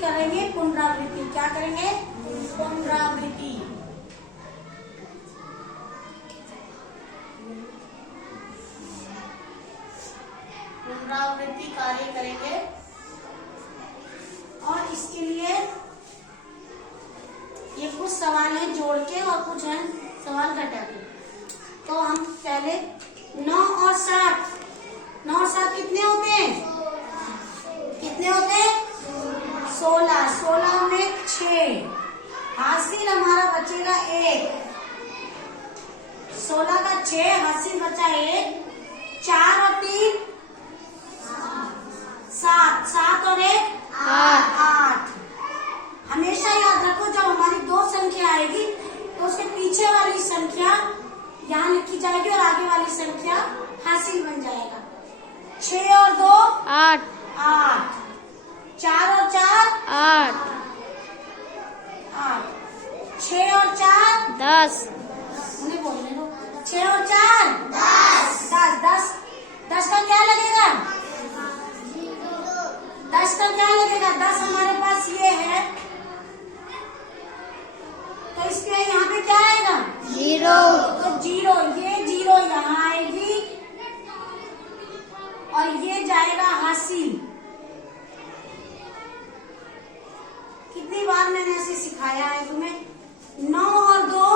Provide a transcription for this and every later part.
करेंगे पुनरावृत्ति। क्या करेंगे? पुनरावृत्ति। पुनरावृत्ति कार्य करेंगे और इसके लिए ये कुछ सवाल है जोड़ के और कुछ है सवाल घटा के। तो हम पहले 9 और 7, 9 और 7 कितने होते हैं? कितने होते हैं? 16। 16 में 6, हासिल हमारा बचेगा 1। 16 का 6, हासिल बचा 1। 4 और 3 7, 7 और 1 8। हमेशा याद रखो जब हमारी 2 संख्या आएगी तो उसके पीछे वाली संख्या यहाँ लिखी जाएगी और आगे वाली संख्या हासिल बन जाएगा। 6 और 2 8, 4 और 4 8, 6 और 4 10। उन्हें बोलने दो। 6 और 4 10। 10 का क्या लगेगा? 10 का क्या लगेगा? 10 हमारे पास ये है तो इसके यहाँ पे क्या आएगा? 0। तो 0, ये 0 यहाँ आएगी और ये जाएगा हासिल। कितनी बार मैंने ऐसे सिखाया है तुम्हें? 9 और 2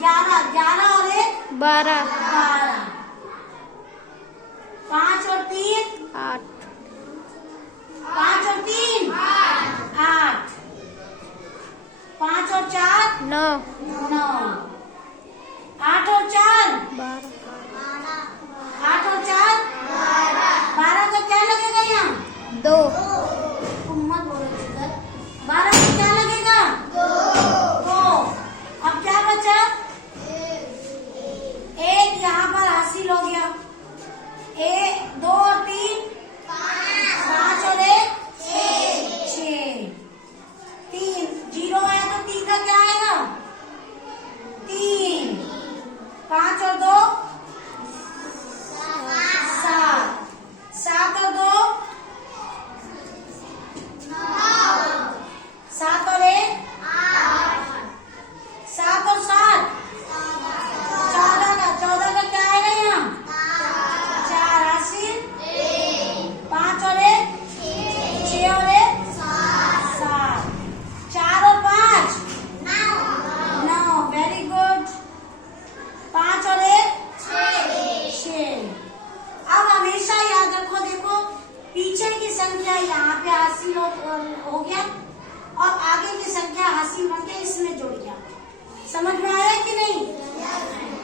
11, 11 और 1 12, 5 और 3 8, 5 और 3 8, 5 और 4 9, 8 और 4 12, 8 और 4 12 का क्या लगेगा यहाँ? 2। तुम मत बोलो इधर। 12 का क्या लगेगा? 2। अब क्या बचा? 1 यहाँ पर हासिल हो गया। 2 और 3 5 और 1 6। 3 0 आया तो 3 का क्या आएगा? 3। 5 और 2 7। 7 और 2 7 और 1 7 और 7 14 का क्या आएगा यहाँ? 4 हासिल। 5 और 1 6 और 1 7। 4 और 5 9। Very good. 5 और 1 6। अब हमेशा याद रखो, देखो पीछे की संख्या यहाँ पे हासिल हो गया और आगे की संख्या हासिल बन के इसमें जुड़ गया। समझ में आया कि नहीं?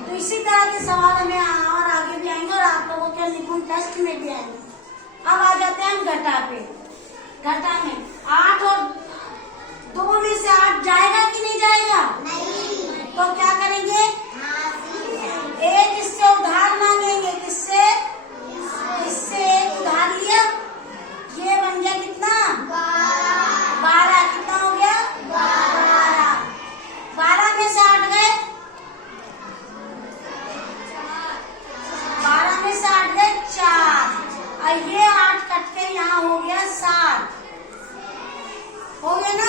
तो इसी तरह के सवाल हमें और आगे भी आएंगे और आप लोगों के निपुण टेस्ट में भी आएंगे। अब आ जाते हैं हम घटा पे। घटा में 8 और 2 में से 8 जाएगा कि नहीं जाएगा? नहीं। तो क्या करेंगे? एक इससे उधार मांगेंगे। किससे? इससे एक उधार लिया, ये बन गया कितना? 12। कितना हो गया? 12। 12 में से 8 गए, 12 में से 8 गए 4 और ये 8 कट के यहाँ हो गया 7। हो गया ना?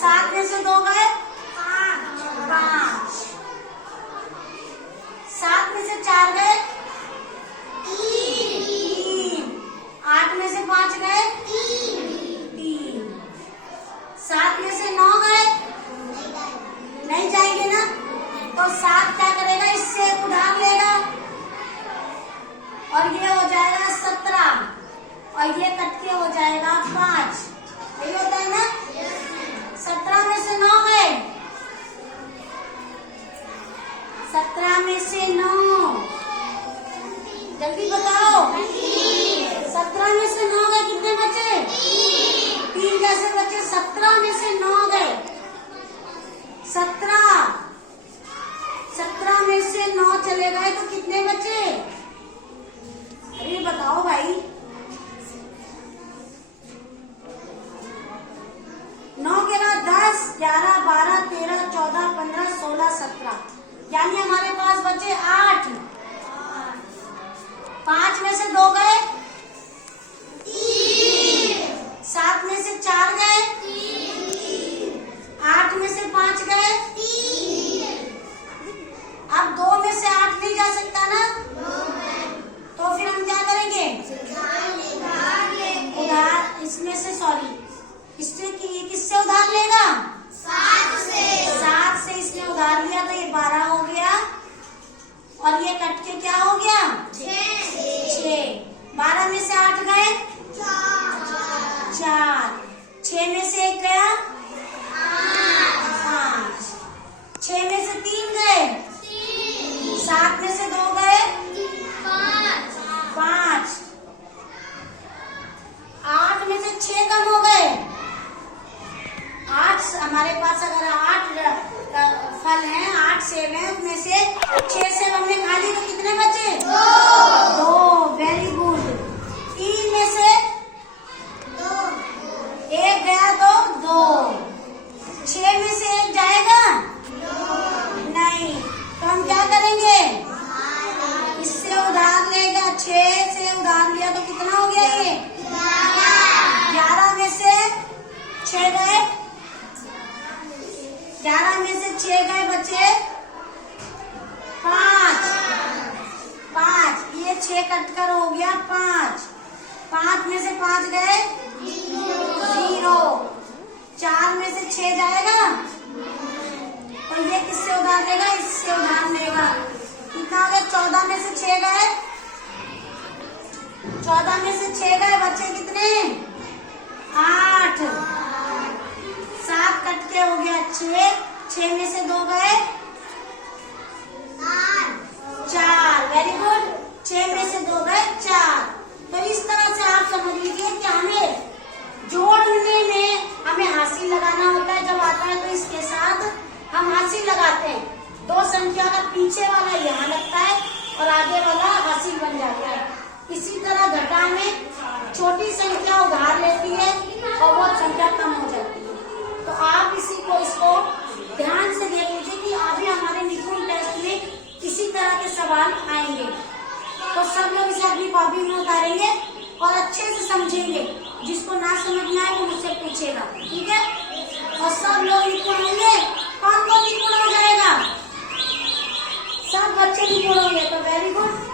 7 में से 2 गए 5। 7 में से 4 गए 3। 8 में से 5 गए 3। 7 में से 9 गए नहीं जाएंगे ना? तो 7 क्या करेगा? इससे एक उधार लेगा और ये हो जाएगा 17 और ये कट के हो जाएगा 5। यही होता है ना? 17 में से 9 गए, 17 में से 9 जल्दी बताओ। 17 में से 9 गए, कितने बचे? 3 कैसे बचे? 17 में से 9 गए 17। 17 में से 9 चले गए तो कितने बचे? अरे बताओ भाई। 9 के बाद 10 11 12 13 14 15 16 17 यानी हमारे पास बचे 8। 5 में से 2 गए 3। से 6 कम हो गए। 8 हमारे पास अगर 8 फल हैं, 8 सेब हैं, उसमें से 6 सेब हमने खा लिए तो कितने बचे? 2। Very good. 3 में से 1 गया तो 2। 6 में से 1 जाएगा? नहीं। तो हम क्या करेंगे? इससे उधार लेगा। 6 से उधार लिया तो कितना हो गया ये? 11 में से 6 गए। 11 में से 6 गए, बचे 5। ये 6 कटकर हो गया 5। 5 में से 5 गए 0। 4 में से 6 जाएगा तो ये किससे उधार लेगा? इससे उधार लेगा। कितना हो गया? 14 में से 6 गए। 14 में से 6 गए, बचे कितने? 8। 7 कट के हो गया 6। 6 में से 2 गए 4। Very good. 6 में से 2 गए 4। तो इस तरह से आप समझ लीजिए कि हमें जोड़ने में हमें हासिल लगाना होता है। जब आता है तो इसके साथ हम हासिल लगाते हैं। 2 संख्या का पीछे वाला यहाँ लगता है और आगे वाला हासिल बन जाता है। इसी तरह घटा में छोटी संख्या उधार लेती है और वो संख्या कम हो जाती है। तो आप इसको ध्यान से देख लीजिए कि अभी हमारे निपुण टेस्ट में इसी तरह के सवाल आएंगे। तो सब लोग इसे अपनी कॉपी में उतारेंगे और अच्छे से समझेंगे। जिसको ना समझ में आए वो मुझसे पूछेगा, ठीक है? और सब लोग निपुण होंगे। कौन कौन निपुण हो जाएगा? सब बच्चे निपुण होंगे। तो वेरी गुड।